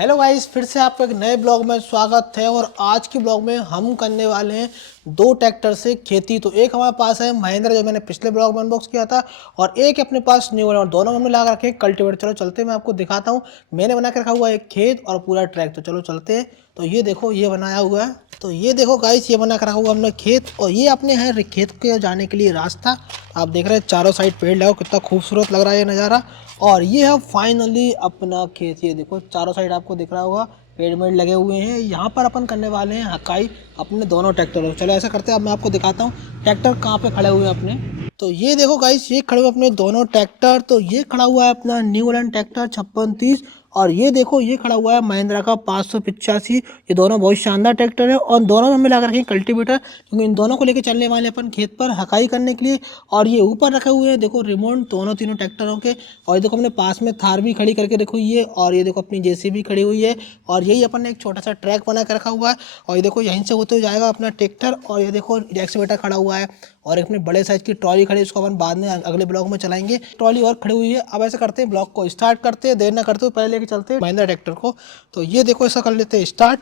Hello guys, फिर से आपका एक नए ब्लॉग में स्वागत है। और आज के ब्लॉग में हम करने वाले हैं दो ट्रैक्टर से खेती। तो एक हमारे पास है महिंद्रा, जो मैंने पिछले ब्लॉग में अनबॉक्स किया था, और एक अपने पास न्यू है, और दोनों हमने ला रखे हैं कल्टीवेटर। चलो चलते हैं, मैं आपको दिखाता हूँ। मैंने बना के रखा हुआ है एक खेत और पूरा ट्रैक। तो चलो चलते हैं। तो ये देखो, ये बनाया हुआ है। तो ये देखो गाइस, ये बना कर रखा हुआ हमने खेत, और ये अपने है खेत के जाने के लिए रास्ता। आप देख रहे हैं चारों साइड पेड़ लगाओ, कितना खूबसूरत लग रहा है ये नज़ारा। और ये है फाइनली अपना खेत। ये देखो चारों साइड आपको दिख रहा होगा, पेड़ मेड़ लगे हुए हैं। यहाँ पर अपन करने वाले हैं हकाई अपने दोनों ट्रैक्टरों। चलो ऐसा करते हैं, अब मैं आपको दिखाता हूँ ट्रैक्टर कहाँ पे खड़े हुए हैं अपने। तो ये देखो गाइस, ये खड़े हुए अपने दोनों ट्रैक्टर। तो ये खड़ा हुआ है अपना न्यू होलैंड ट्रैक्टर 5630, और ये देखो ये खड़ा हुआ है महिंद्रा का 585। ये दोनों बहुत शानदार ट्रैक्टर है, और दोनों में हम मिला कर रखें कल्टीवेटर, क्योंकि इन दोनों को लेकर चलने वाले अपन खेत पर हकाई करने के लिए। और ये ऊपर रखे हुए हैं देखो रिमोट, दोनों तीनों ट्रैक्टरों के। और ये देखो हमने पास में थार भी खड़ी करके देखो ये, और ये देखो अपनी जेसीबी खड़ी हुई है। और यही अपन ने एक छोटा सा ट्रैक बना कर रखा हुआ है। और ये देखो यहीं से होते हुए जाएगा अपना ट्रैक्टर। और ये देखो एक्सीवेटर खड़ा हुआ है, और एक अपने बड़े साइज की ट्रॉली खड़ी है, उसको अपन बाद में अगले ब्लॉक में चलाएंगे। ट्रॉली और खड़ी हुई है। अब ऐसा करते हैं, ब्लॉक को स्टार्ट करते हैं, देर ना करते हुए पहले लेके चलते हैं महिंद्रा ट्रैक्टर को। तो ये देखो ऐसा कर लेते हैं स्टार्ट।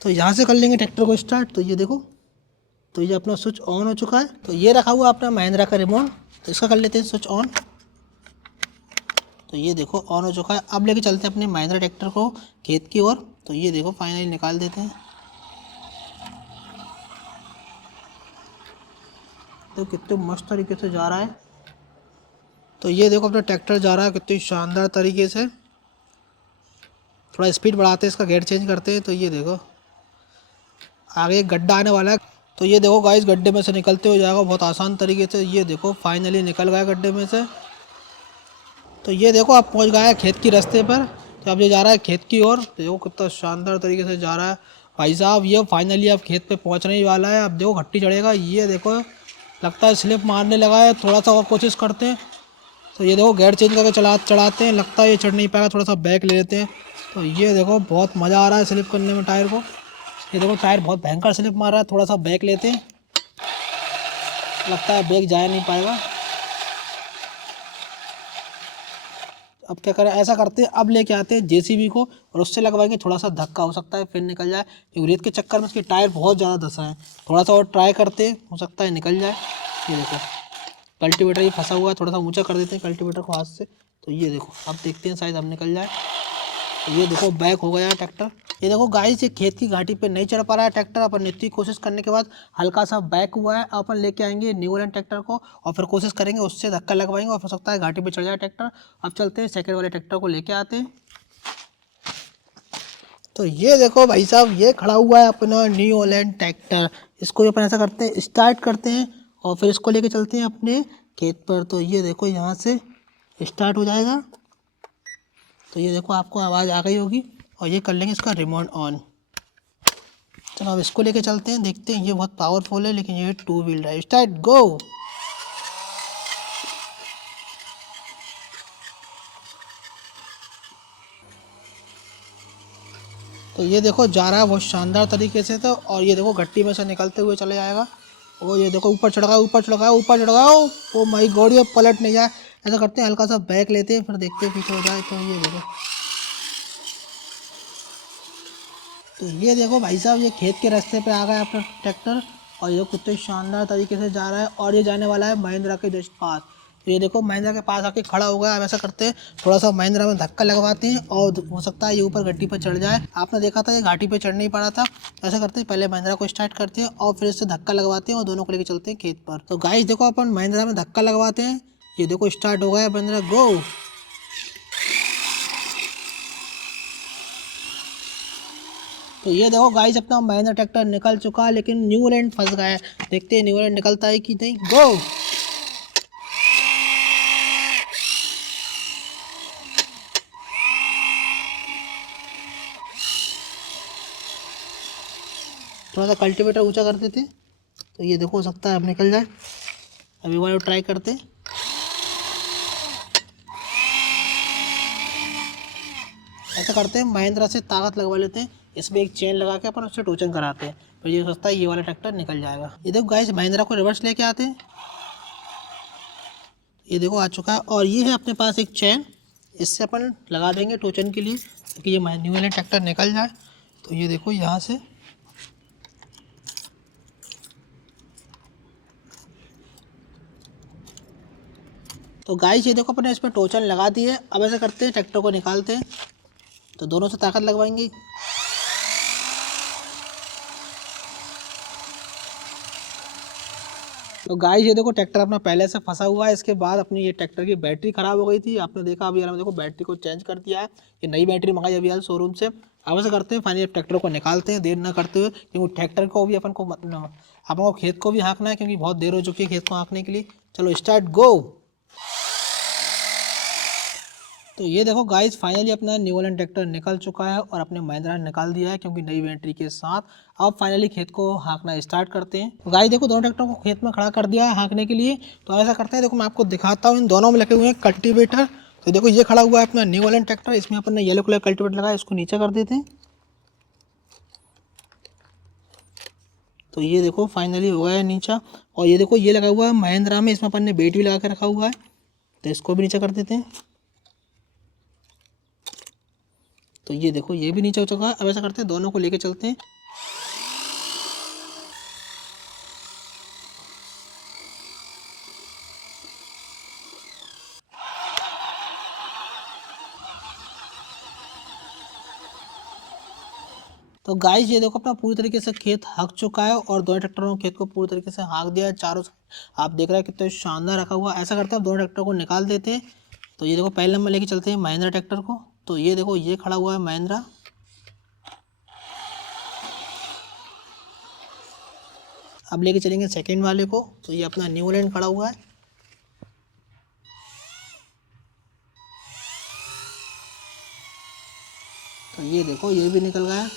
तो यहाँ से कर लेंगे ट्रैक्टर को स्टार्ट। तो ये देखो, तो ये अपना स्विच ऑन हो चुका है। तो ये रखा हुआ अपना महिंद्रा का रिमोट, तो इसका कर लेते हैं स्विच ऑन। तो ये देखो ऑन हो चुका है। अब लेके चलते हैं अपने महिंद्रा ट्रैक्टर को खेत की ओर। तो ये देखो फाइनली निकाल देते हैं। तो कितने मस्त तरीके से जा रहा है। तो ये देखो अपना ट्रैक्टर जा रहा है कितनी शानदार तरीके से। थोड़ा स्पीड बढ़ाते हैं, इसका गेयर चेंज करते हैं। तो ये देखो आगे एक गड्ढा आने वाला है। तो ये देखो गाइस, गड्ढे में से निकलते हुए जाएगा बहुत आसान तरीके से। ये देखो फाइनली निकल गया गड्ढे में से। तो ये देखो आप पहुंच गए हैं खेत की रास्ते पर। तो अब ये जा रहा है खेत की ओर। तो देखो कितना शानदार तरीके से जा रहा है भाई साहब। ये फाइनली अब खेत पे पहुंचने ही वाला है। अब देखो घट्टी चढ़ेगा। ये देखो लगता है स्लिप मारने लगा है, थोड़ा सा और कोशिश करते हैं। तो ये देखो गेयर चेंज करके चढ़ाते हैं, लगता है ये चढ़ नहीं पाएगा, थोड़ा सा बैक ले लेते हैं। तो ये देखो बहुत मज़ा आ रहा है स्लिप करने में टायर को। ये देखो टायर बहुत भयंकर स्लिप मार रहा है, थोड़ा सा बैक लेते हैं, लगता है बैक जा नहीं पाएगा। अब क्या करें, ऐसा करते हैं अब लेके आते हैं जेसीबी को, और उससे लगवाएंगे, थोड़ा सा धक्का हो सकता है फिर निकल जाए, क्योंकि रेत के चक्कर में उसके टायर बहुत ज़्यादा धंसा है। थोड़ा सा और ट्राई करते हैं, हो सकता है निकल जाए। ये देखो कल्टीवेटर ये फंसा हुआ है, थोड़ा सा ऊंचा कर देते हैं कल्टीवेटर को हाथ से। तो ये देखो अब देखते हैं शायद अब निकल जाए। तो ये देखो बैक हो गया है ट्रैक्टर। ये देखो गाइस, ये खेत की घाटी पे नहीं चढ़ पा रहा है ट्रैक्टर। अपन इतनी कोशिश करने के बाद हल्का सा बैक हुआ है। अपन लेके आएंगे न्यू होलैंड ट्रैक्टर को, और फिर कोशिश करेंगे उससे धक्का लगवाएंगे, और हो सकता है घाटी पे चढ़ जाए ट्रैक्टर। अब चलते हैं सेकंड वाले ट्रैक्टर को लेके आते हैं। तो ये देखो भाई साहब, ये खड़ा हुआ है अपना न्यू होलैंड ट्रैक्टर। इसको भी अपन ऐसा करते हैं, स्टार्ट करते हैं, और फिर इसको लेके चलते हैं अपने खेत पर। तो ये देखो यहाँ से स्टार्ट हो जाएगा। तो ये देखो आपको आवाज़ आ गई होगी, और ये कर लेंगे इसका रिमोट ऑन। चलो अब इसको लेके चलते हैं, देखते हैं। ये बहुत पावरफुल है, लेकिन ये टू व्हील ड्राइव। स्टार्ट गो। तो ये देखो जा रहा है बहुत शानदार तरीके से। तो और ये देखो गट्टी में से निकलते हुए चले जाएगा। और ये देखो ऊपर चढ़ गया, ऊपर चढ़ गया, ऊपर चढ़ गया। ओ माई गॉड, ये पलट नहीं जाए। ऐसा करते हैं, हल्का सा बैक लेते हैं, फिर देखते हैं पीछे हो जाए। तो ये देखो, तो ये देखो भाई साहब, ये खेत के रास्ते पे आ गया अपना ट्रैक्टर, और ये कितने शानदार तरीके से जा रहा है। और ये जाने वाला है महिंद्रा के जस्ट पास। तो ये देखो महिंद्रा के पास आके खड़ा हो गया। अब ऐसा करते हैं, थोड़ा सा महिंद्रा में धक्का लगवाते हैं, और हो सकता है ये ऊपर गड्डी पर चढ़ जाए। आपने देखा था ये घाटी पे चढ़ नहीं पा रहा था। ऐसा करते हैं, पहले महिंद्रा को स्टार्ट करते हैं, और फिर इससे धक्का लगवाते हैं, और दोनों को लेकर चलते हैं खेत पर। तो गाइस देखो, अपन महिंद्रा में धक्का लगवाते हैं। ये देखो स्टार्ट हो गया महिंद्रा, गो। तो ये देखो गाइस, अपना महिंद्रा ट्रैक्टर निकल चुका है, लेकिन न्यू होलैंड फंस गया है। देखते हैं न्यू होलैंड निकलता है कि नहीं। गो। थोड़ा सा कल्टीवेटर ऊंचा कर देते, तो ये देखो हो सकता है अब निकल जाए। अभी वाला ट्राई करते। ऐसा करते हैं, महिंद्रा से ताकत लगवा लेते हैं, इसमें एक चेन लगा के अपन उससे टोचन कराते हैं। फिर ये सोचता है ये वाला ट्रैक्टर निकल जाएगा। ये देखो गाइस, महिंद्रा को रिवर्स लेके आते हैं। ये देखो आ चुका है, और ये है अपने पास एक चैन। इससे अपन लगा देंगे टोचन के लिए कि ये न्यू वाला ट्रैक्टर निकल जाए। तो ये देखो यहाँ से तो गाइस ये देखो अपने इसमें टोचन लगा दिए। अब ऐसा करते हैं ट्रैक्टर को निकालते हैं। तो दोनों से ताकत लगवाएंगे। तो गाइस ये देखो ट्रैक्टर अपना पहले से फंसा हुआ है। इसके बाद अपनी ये ट्रैक्टर की बैटरी खराब हो गई थी, आपने देखा। अभी यार देखो बैटरी को चेंज कर दिया है, ये नई बैटरी मंगाई अभी यार शोरूम से। अब ऐसा करते हैं फाइनली ट्रैक्टर को निकालते हैं देर ना करते हुए, क्योंकि ट्रैक्टर को भी अपन को खेत को भी हाँकना है, क्योंकि बहुत देर हो चुकी है खेत को हाँकने के लिए। चलो स्टार्ट गो। तो ये देखो गाइस फाइनली अपना न्यू हॉलैंड ट्रैक्टर निकल चुका है और अपने महिंद्रा ने निकाल दिया है, क्योंकि नई बैटरी के साथ। अब फाइनली खेत को हाँकना स्टार्ट करते हैं। तो गाइस देखो दोनों ट्रैक्टर को खेत में खड़ा कर दिया है हाँकने के लिए। तो ऐसा करते हैं, देखो मैं आपको दिखाता हूँ। इन दोनों में लगे हुए हैं कल्टीवेटर। तो देखो ये खड़ा हुआ है अपना न्यू हॉलैंड ट्रैक्टर, इसमें अपन ने येलो कलर कल्टीवेटर लगाया, इसको नीचे कर देते हैं। तो ये देखो फाइनली हो गया है नीचा। और ये देखो ये लगा हुआ है महिंद्रा में, इसमें अपन ने बेट भी लगा के रखा हुआ है, तो इसको भी नीचे कर देते हैं। तो ये देखो ये भी नीचे हो चुका है। अब ऐसा करते हैं दोनों को लेके चलते हैं। तो गाइस ये देखो अपना पूरी तरीके से खेत हक चुका है और दोनों ट्रैक्टरों ने खेत को पूरी तरीके से हाँक दिया है चारों साइड। आप देख रहे हैं कितना शानदार रखा हुआ है। ऐसा करते हैं अब दोनों ट्रैक्टर को निकाल देते हैं। तो ये देखो पहले नंबर लेके चलते हैं महिंद्रा ट्रैक्टर को। तो ये देखो ये खड़ा हुआ है महिंद्रा। अब लेके चलेंगे सेकेंड वाले को। तो ये अपना न्यू हॉलैंड खड़ा हुआ है। तो ये देखो ये भी निकल गया।